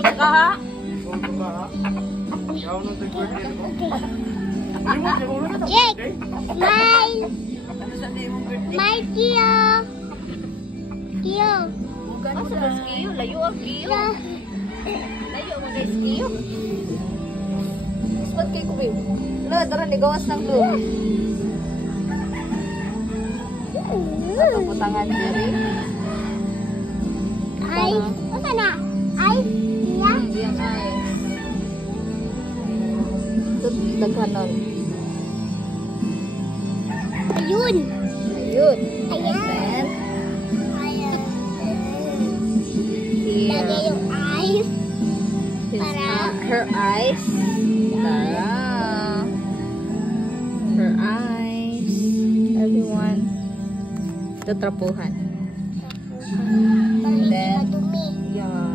na ka ha? Jake! Smile! Smile, Kio! Kio! Asa ba si Kiyo? Layo ang Kiyo. Layo mo guys Kiyo. Ispat kay ko babe. Wala, tara nigawas ng blue. Ano putangan diri? Ice! Ano na? Ice? Iya? Yang ice. Ito daghanon. Ayun! Ayun. Ayan! Ayan! Here. Lagay yung ice. Her eyes. Tara. Her eyes. Everyone. Ito trapuhan. Para Then, hindi madumi. Yeah.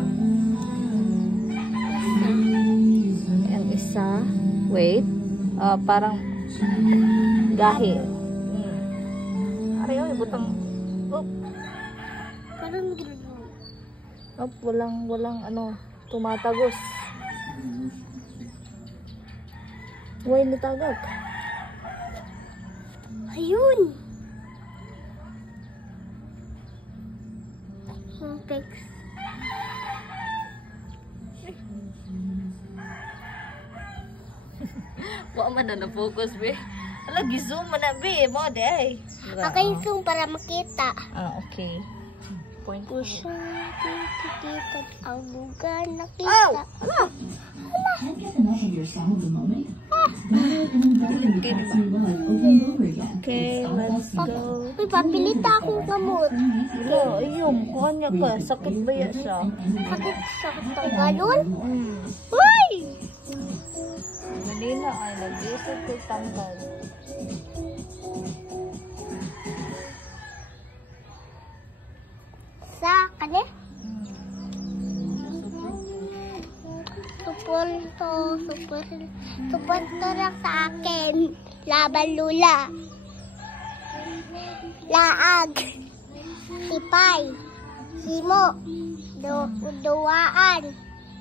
Ang isa. Wait. Parang gahi. Aray, oh, butang. Oh, Parang ginagawa. oh, walang ano, tumatagos. Huwag natagag. Ayun! Text. Wa man na focus be. Ala gi-zoom man na be, mo de ay. Okay, zoom para makita. Ah, okay. Point ko. Puso, kita ang lugar Oh! nakita. Ala. Can't get enough of your song at the moment? Download and invite the Box Move On over and over again. Okay, let's go. Uy, papilita akong gamot. Wala, ayun. Kuha niya ka. Sakit ba yan siya? Sakit sa tanggalon? Hmm. Uy! Malina ay nag-isip ko tanggal. Sa kanya? Support to lang sa akin. Laban Lula. Laag. Tipay. Himo. Duwaan.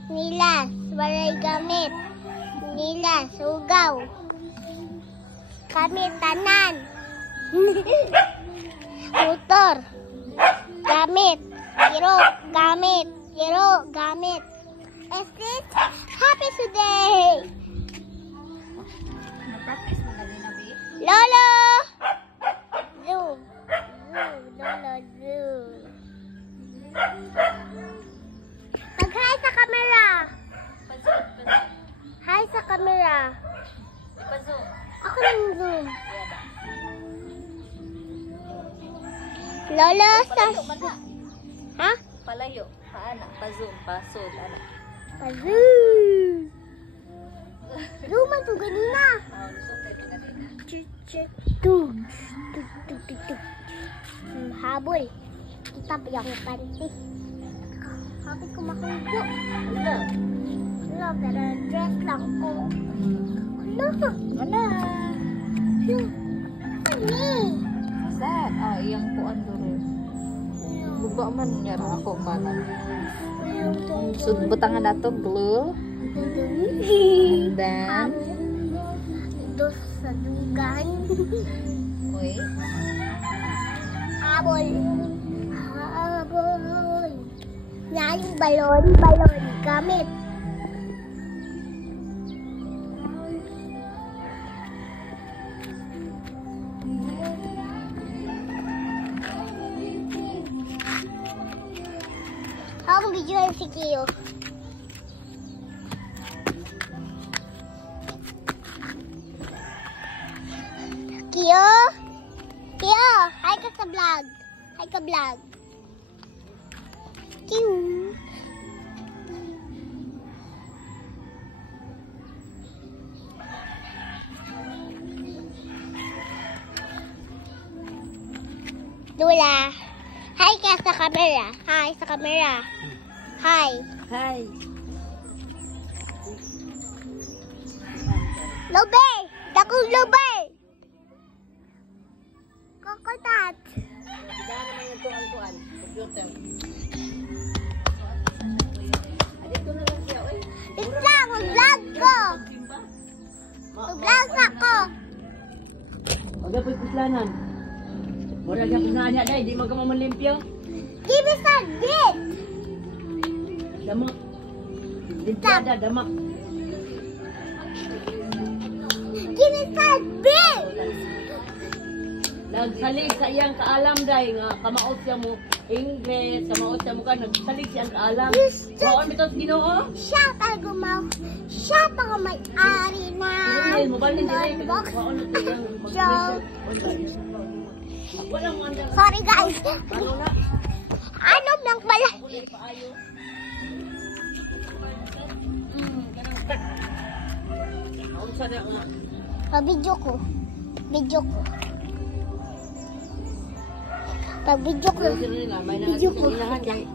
Nilas. Waray gamit. Nilas. Sugaw. Kami tanan. Motor. Gamit. Giro. Gamit. Giro. Gamit. Is this happy today? Na-practice mo na din na be? Lolo! Zoom. Zoom. Lolo, zoom. Mag-hi sa camera. Pazo. Hi sa camera. Pazo. Ako lang zoom. Lolo, sa... Palayo man na. Ha? Palayo. Paana. Pazo. Pasod. Ana. Zoom. Zoom man to ganina. Tug. Tug. Habol. Kita ba yung panty? Habis ko makubo. Wala. Wala, pero dress lang ko. Wala. Wala. Ano? Sad. Ah, iyang kuan duro. Buba man niya ra ako mana. So, butangan na to glue. And then, Dos sa dugan. wait. Habol. Habol. Yan yung balon. Gamit. Ako video yung si Kiyo. Kiyo? Kiyo! Hi ka sa vlog. Hi ka vlog. Kiyo. Lula. Hi ka sa camera. Hi sa camera. Hi. Hi. Lobe! Dakong lobe! Kokotat! Daan naman yung kuan. Computer. Adito na lang po kuslanan. Wala ka pinanya dai, di man ka mamalimpyo. Give me some bit. Dama. Dintada dama. Give me some bit. Nagsalig sa iyang kaalam dai nga kamaot siya mo English, kamaot siya mo ka nagsalig siyang kaalam. Waon bitaw sa Ginoo? Siya pa may-ari na. Ay, mabalin dai box. waon na siyang mag-research. Wala mo anda. Sorry guys. Ano na? Ano nang pala? Unsa na nga? Video ko. Pag video ko. May Video ko. inahan kay